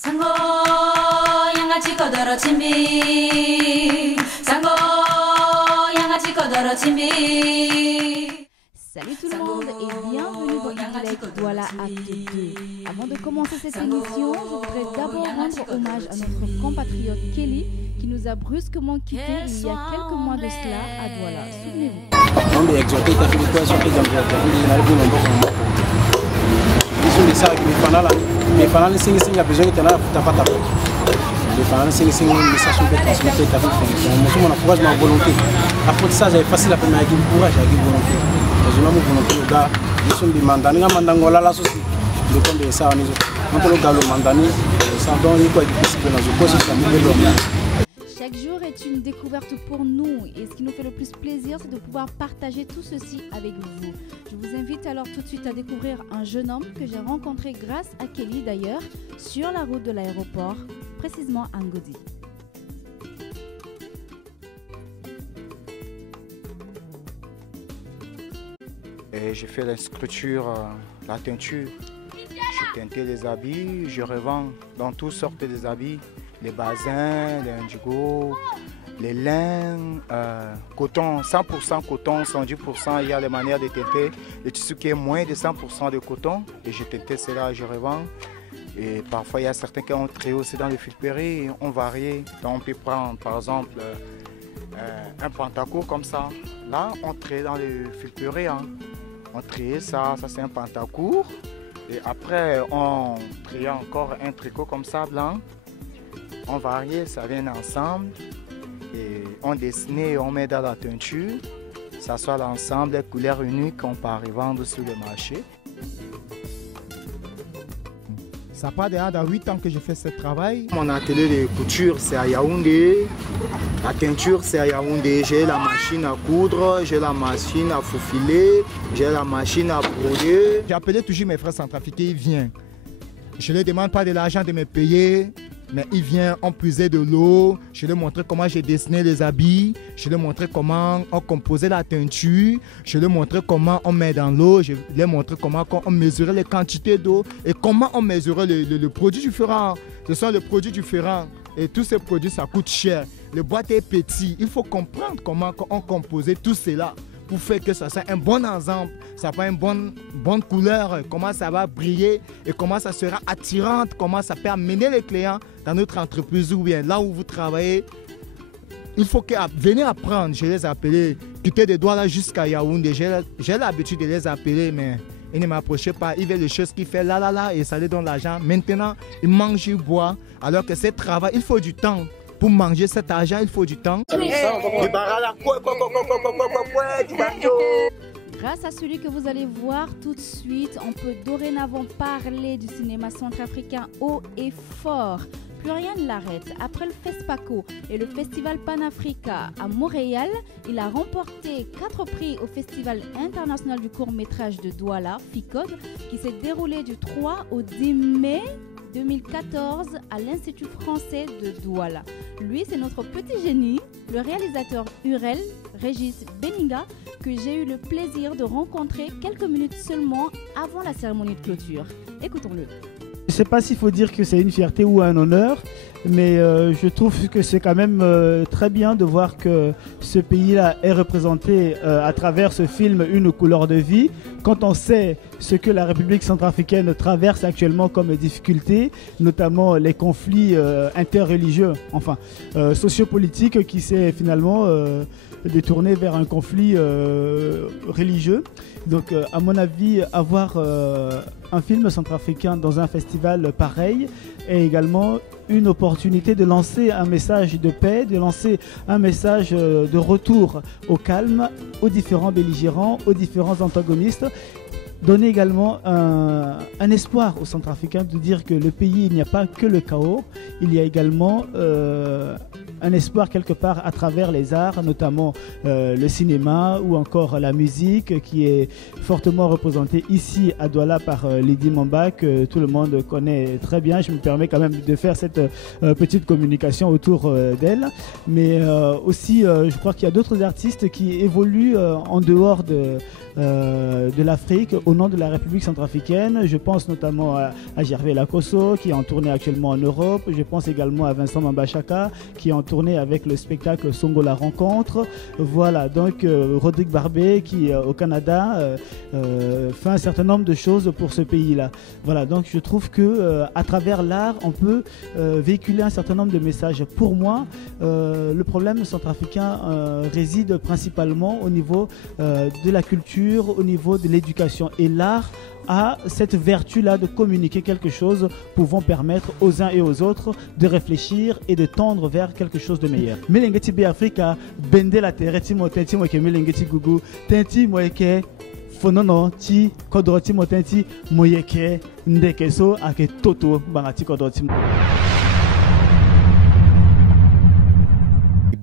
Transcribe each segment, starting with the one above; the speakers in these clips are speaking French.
Salut tout le monde et bienvenue dans Direct Douala Acte 2. Avant de commencer cette émission, je voudrais d'abord rendre hommage à notre compatriote Kelly qui nous a brusquement quittés il y a quelques mois de cela à Douala. Souvenez-vous. L'apprentissage est facile à faire, mais avec du courage, avec une volonté. Je n'ai pas volonté de gars, je suis un mandani, un mandangola là aussi. Le compte de ça, on peut le gars le mandani, ça donne quoi de possible dans le poste, ça me fait. Chaque jour est une découverte pour nous et ce qui nous fait le plus plaisir, c'est de pouvoir partager tout ceci avec vous. Je vous invite alors tout de suite à découvrir un jeune homme que j'ai rencontré grâce à Kelly d'ailleurs sur la route de l'aéroport, précisément à Ngodi. Et j'ai fait l'inscription, la teinture. Je teintais les habits, je revends dans toutes sortes des habits, les basins, les indigos, les laines, coton, 100% coton, 110%, il y a les manières de teinter. Le tissu qui est moins de 100% de coton, et je teintais cela, je revends. Et parfois il y a certains qui ont trié aussi dans les filperies, on varie. Donc on peut prendre par exemple un pantacourt comme ça. Là on trie dans les filperies. On trie ça c'est un pantacourt. Et après on trie encore un tricot comme ça blanc. On varie, ça vient ensemble. Et on dessine et on met dans la teinture. Ça soit l'ensemble des couleurs uniques qu'on peut vendre sur le marché. Ça part déjà dans 8 ans que je fais ce travail. Mon atelier de couture c'est à Yaoundé. La teinture c'est à Yaoundé. J'ai la machine à coudre, j'ai la machine à faufiler, j'ai la machine à broder. J'ai appelé toujours mes frères centrafricains, ils viennent. Je ne leur demande pas de l'argent de me payer, mais ils viennent, on puisait de l'eau. Je leur montrais comment j'ai dessiné les habits. Je leur montrais comment on composait la teinture. Je leur montrais comment on met dans l'eau. Je leur montrais comment on mesurait les quantités d'eau et comment on mesurait le produit différent. Ce sont les produits différents. Et tous ces produits, ça coûte cher. Le boîte est petit. Il faut comprendre comment on composait tout cela pour faire que ça soit un bon ensemble, ça va une bonne couleur, comment ça va briller et comment ça sera attirante, comment ça peut amener les clients dans notre entreprise ou bien là où vous travaillez. Il faut que venir apprendre. Je les appelais, quitter des doigts là jusqu'à Yaoundé. J'ai l'habitude de les appeler, mais ils ne m'approchaient pas. Ils veulent les choses qu'ils font là et ça les donne l'argent. Maintenant, ils mangent, ils boivent. Alors que ce travail, il faut du temps. Pour manger cet argent, il faut du temps. Grâce à celui que vous allez voir tout de suite, on peut dorénavant parler du cinéma centrafricain haut et fort. Plus rien ne l'arrête. Après le FESPACO et le Festival Panafrica à Montréal, il a remporté 4 prix au Festival international du court-métrage de Douala, FICOD, qui s'est déroulé du 3 au 10 mai 2014 à l'Institut français de Douala. Lui, c'est notre petit génie, le réalisateur Urel, Régis Beninga, que j'ai eu le plaisir de rencontrer quelques minutes seulement avant la cérémonie de clôture. Écoutons-le. Je ne sais pas s'il faut dire que c'est une fierté ou un honneur, mais je trouve que c'est quand même très bien de voir que ce pays-là est représenté à travers ce film Une couleur de vie. Quand on sait ce que la République centrafricaine traverse actuellement comme difficultés, notamment les conflits interreligieux, enfin sociopolitiques qui s'est finalement détourné vers un conflit religieux. Donc à mon avis, avoir un film centrafricain dans un festival pareil est également une opportunité de lancer un message de paix, de lancer un message de retour au calme, aux différents belligérants, aux différents antagonistes. Donner également un espoir aux Centrafricains de dire que le pays, il n'y a pas que le chaos, il y a également un espoir quelque part à travers les arts, notamment le cinéma ou encore la musique qui est fortement représentée ici à Douala par Lydie Mamba, que tout le monde connaît très bien. Je me permets quand même de faire cette petite communication autour d'elle. Mais aussi, je crois qu'il y a d'autres artistes qui évoluent en dehors de l'Afrique, au nom de la République centrafricaine. Je pense notamment à Gervais Lakosso, qui est en tournée actuellement en Europe. Je pense également à Vincent Mambachaka, qui est en tournée avec le spectacle Songo la rencontre. Voilà, donc Rodrigue Barbet, qui au Canada fait un certain nombre de choses pour ce pays-là. Voilà, donc je trouve que à travers l'art, on peut véhiculer un certain nombre de messages. Pour moi, le problème centrafricain réside principalement au niveau de la culture, au niveau de l'éducation, et l'art a cette vertu-là de communiquer quelque chose pouvant permettre aux uns et aux autres de réfléchir et de tendre vers quelque chose de meilleur. Melengeti be Afrika bende la terre ti motenti mo ke melengeti gugu tenti mo ke fonono ti kodroti motenti mo yeke ndekeso ake toto bangati kodroti.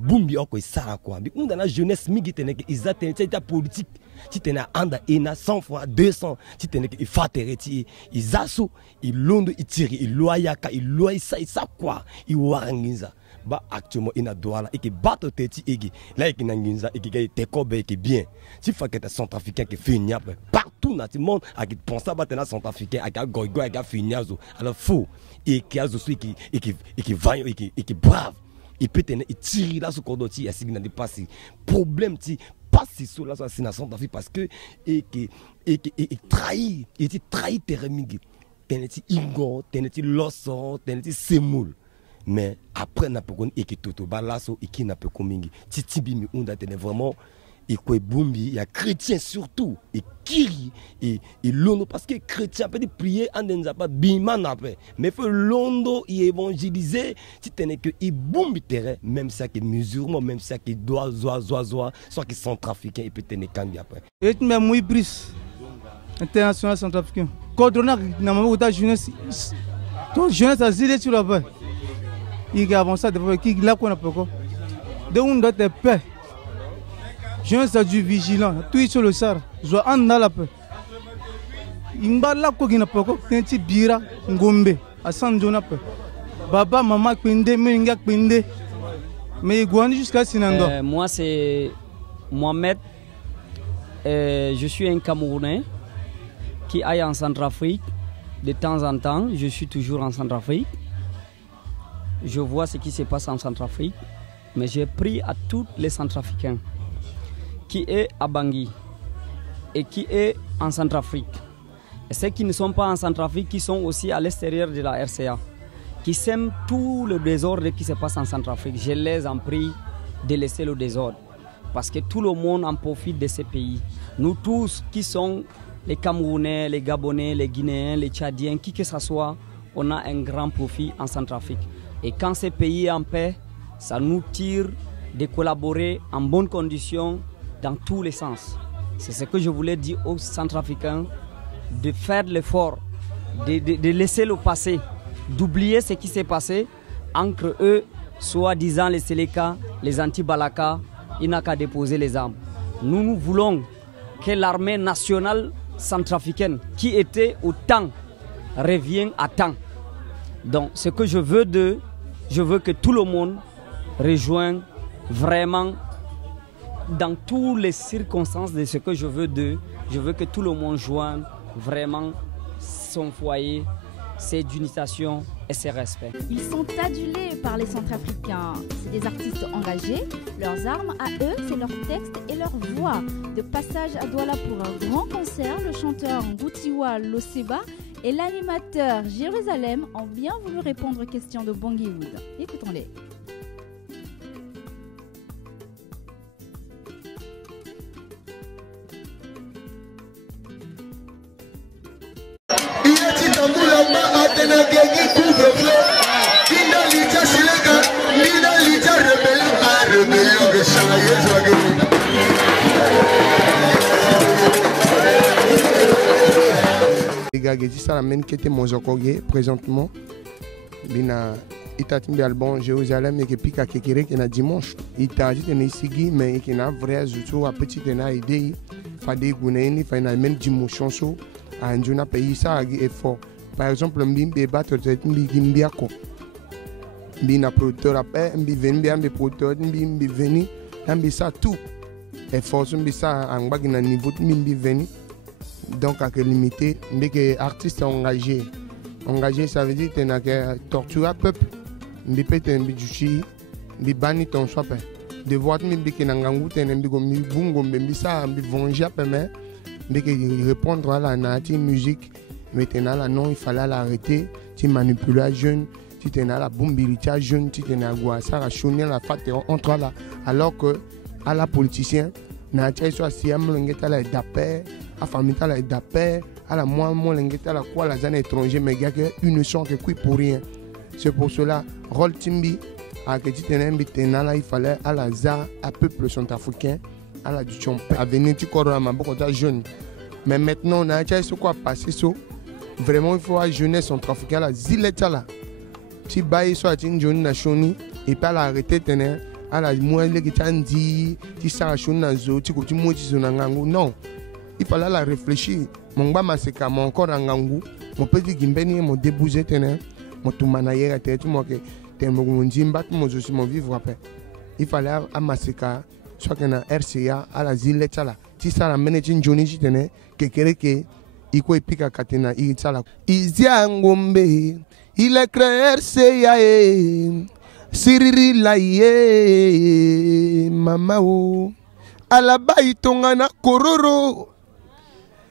Bumbi oko isara kwa bi unda na jeunesse migi teneke izate ta politique ti tena anda ena 100 fois 200 ti teneke ifatere ti izasu ilondo itiri iloyaka iloisa isa kwa iwaranginza ba actuellement ina Douala et que battre teti egi là qui nanginza et qui gagne tekobe qui bien si faketa centrafricain qui fait niap partout dans le monde a qui pense à battre na centrafricain a goigo a finyazo alors fou et qui a aussi qui va et qui brave. Il peut tenir, il tire là ce qu'on doit tirer, il n'y a pas de problème, pas si sur la nation d'Afrique parce que il trahit tes remigis, tenir Ingo, tenir Losson, tenir Semoul. Mais après, n'a pas connu et qui tout balasso et qui n'a pas connu, Titibi mi unda tenir vraiment. Et quoi Bumbi, il y a chrétiens surtout, et Kiri, et Londo, parce que chrétien peut prier en ne pas bima n'appelle, mais faut Londo y évangéliser, si tu n'es que il Bumbi terrain, même ça qui est musulman, même ça qui doit soit qui sont trafiquants, et peut tenir cambi après. Et tu m'as mouillé bris, international centrafricain. Quand on a la jeunesse, toute jeunesse a zélé sur la paix. Il y a avancé de qui l'a qu'on a pas quoi. De où on doit être paix. Je suis du vigilant, tout sur le sar, je en la paix. Imbala kogina poko, tenti bira, ngombe, à Sanjona paix. Baba, maman, pende, menga pende. Mais Guani jusqu'à Sinando. Moi, c'est Mohamed. Je suis un Camerounais qui aille en Centrafrique. De temps en temps, je suis toujours en Centrafrique. Je vois ce qui se passe en Centrafrique. Mais j'ai pris à tous les Centrafricains qui est à Bangui et qui est en Centrafrique. Et ceux qui ne sont pas en Centrafrique, qui sont aussi à l'extérieur de la RCA, qui sèment tout le désordre qui se passe en Centrafrique. Je les en prie de laisser le désordre. Parce que tout le monde en profite de ces pays. Nous tous qui sommes les Camerounais, les Gabonais, les Guinéens, les Tchadiens, qui que ce soit, on a un grand profit en Centrafrique. Et quand ces pays sont en paix, ça nous tire de collaborer en bonnes conditions dans tous les sens. C'est ce que je voulais dire aux Centrafricains, de faire l'effort, de laisser le passé, d'oublier ce qui s'est passé entre eux, soi-disant les Séléka, les anti-Balaka, ils n'ont qu'à déposer les armes. Nous voulons que l'armée nationale centrafricaine, qui était au temps, revienne à temps. Donc ce que je veux je veux que tout le monde rejoigne vraiment dans toutes les circonstances de ce que je veux je veux que tout le monde joigne vraiment son foyer, ses unifications et ses respects. Ils sont adulés par les Centrafricains. C'est des artistes engagés. Leurs armes à eux, c'est leur texte et leur voix. De passage à Douala pour un grand concert, le chanteur Ngoutiwa Loseba et l'animateur Jérusalem ont bien voulu répondre aux questions de Bangui-Wood. Écoutons-les. Présentement, bina itatimbi album Jérusalem et que pika kekere qui na dimanche itaji tene sigi mais qui na vrai zuto a petit tena idée fade guneni fa na même dimension so a njuna pays ça effort par exemple mbimbe battre mbi gimbiako mbi na producteur après mbi veni mbi producteur mbi veni mbi ça tout effort mbi ça en bas na niveau mbi veni donc à que limiter mbi que artiste engagé ça veut dire que torturer peuple mbi pete mbi juchi mbi bani ton sope de voir mbi que nangangu tene mbi go mbi bungo mbi ça mbi venger mais mbi que répondre à la native musique maintenant là non il fallait l'arrêter tu manipuler jeune tu tenais la bombiritia jeune tu tenais à ça rationner la fête entre là alors que à la politicien na tia soit si am l'engeta la d'appel à famille la d'appel à la moi l'engeta la quoi la zone étranger mais gars que une son que qui pour rien c'est pour cela rôle timbi à que tu tenais mbitena là il fallait à la za à peuple centrafricain à la du chompe à venir tu corps ma beaucoup de jeunes mais maintenant on a tia ce quoi passer ça vraiment il faut à jeunesse centrafricaine la zileta là tu bailles soit une jeune nation et pas l'arrêter tenir à la moelle qui t'a dit tu s'arraches une zo tu continues moi tu ngangu non il fallait la réfléchir mon bas maseka mon corps ngangu mon petit gimbeni mon débouger tenir mon tout manayer tête moi que t'es mon jimba mon aussi mon vivre après il fallait à maseka soit que na RCA à la zileta là tu ça la manager journée tu tenir que que iko epika katena itala izia ngombe ile créer se ya siriri la ye mama o ala baitonga na kororo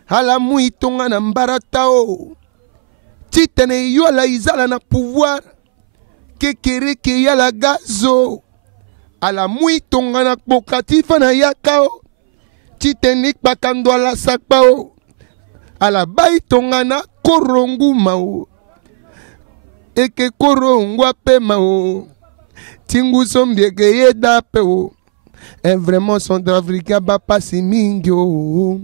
ala muitonga na mbarata o titene yo la izala na pouvoir kekere ke ya la gazo ala muitonga na pokatifa na yakao titene pakando la sakpao ala baitonga na korongu mao eke korongu ape mao tingu sombie ke yeda pe o et vraiment Centrafricain ba pasi mingi o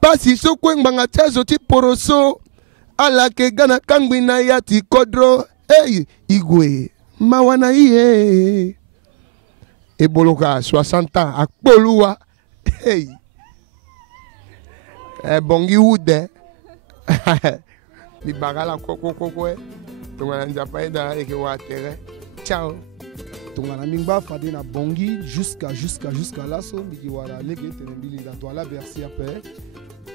pasi so kwengba chazo ti poroso ala ke gana kangwi na ya ti kodro hey igwe mawana iye eboloka 60 ans akpoluwa hey bongi ude libagala koko tongana nzapa da eke wa terre ciao tongana mingba fade na bongi jusqu'à là so miki wala lege tenembili da toala bercy après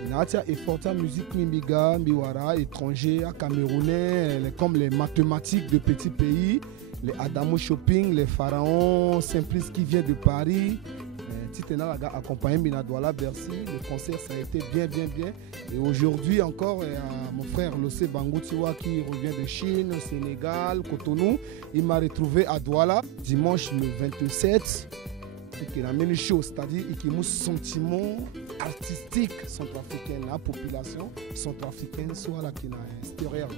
natia efforta musique mimbiga mbiwara étranger à camerounais comme les mathématiques de petits pays les Adamo Shopping les pharaons Simplice qui vient de Paris Titena Laga accompagné Mina Douala Bercy. Le concert ça a été bien. Et aujourd'hui encore, mon frère Lossé Bangoutiwa qui revient de Chine, Sénégal, Cotonou, il m'a retrouvé à Douala dimanche le 27. Et la même chose, c'est-à-dire qu'il y a un sentiment artistique centrafricain, la population centrafricaine soit là qui est extérieure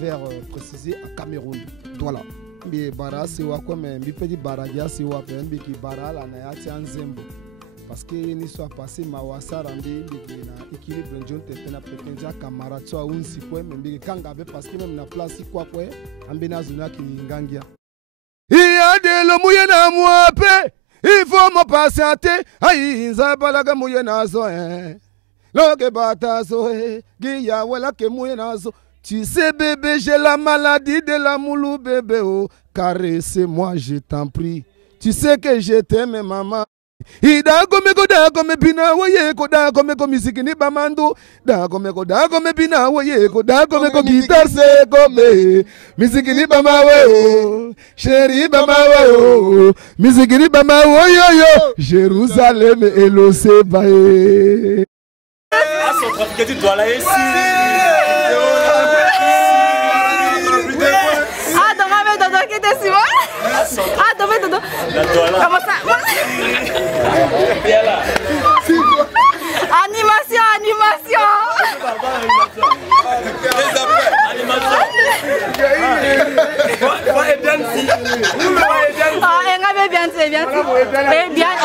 vers préciser à Cameroun. Douala. Mbi bara sewa kwa mbi pedi baragia sewa pe mbi ki bara la na yati anzembo parce que ni soit passé mawasa rambi mbi na équilibre njon tete na pekenja kamara twa unsi kwa mbi kanga be parce que même na place kwa ambi na zona ki ngangia iya de lo muye na muape il faut me patienter ayi nzabalaga muye na zo loge bata zo giya wala ke muye na zo. Tu sais bébé, j'ai la maladie de la moulou bébé, oh, caresse-moi, je t'en prie. Tu sais que je t'aime maman. Ida gome bina woye ko da gome ko musique ni bamando da gome bina woye ko da gome ko guitare se gome musique ni bama wo chéri bama wo musique ni bama wo yo Jérusalem elo se bae à son trafic tu dois là ici. Ah, dove? Comment ça? Animation. Bien.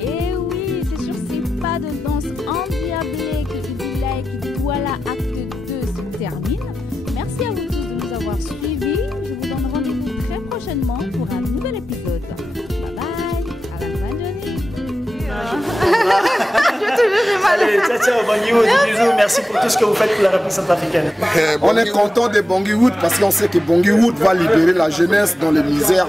Et oui, c'est sur ces pas de danse endiablés que Ibila et Kidouala acte 2 se termine. Merci à vous tous de nous avoir suivis. Je vous donne rendez-vous très prochainement pour un nouvel épisode. Bye bye, à la fin de Allez, ciao, Bangui-Wood, bisous, merci pour tout ce que vous faites pour la République centrafricaine. On est content de Bangui-Wood parce qu'on sait que Bangui-Wood va libérer la jeunesse dans les misères.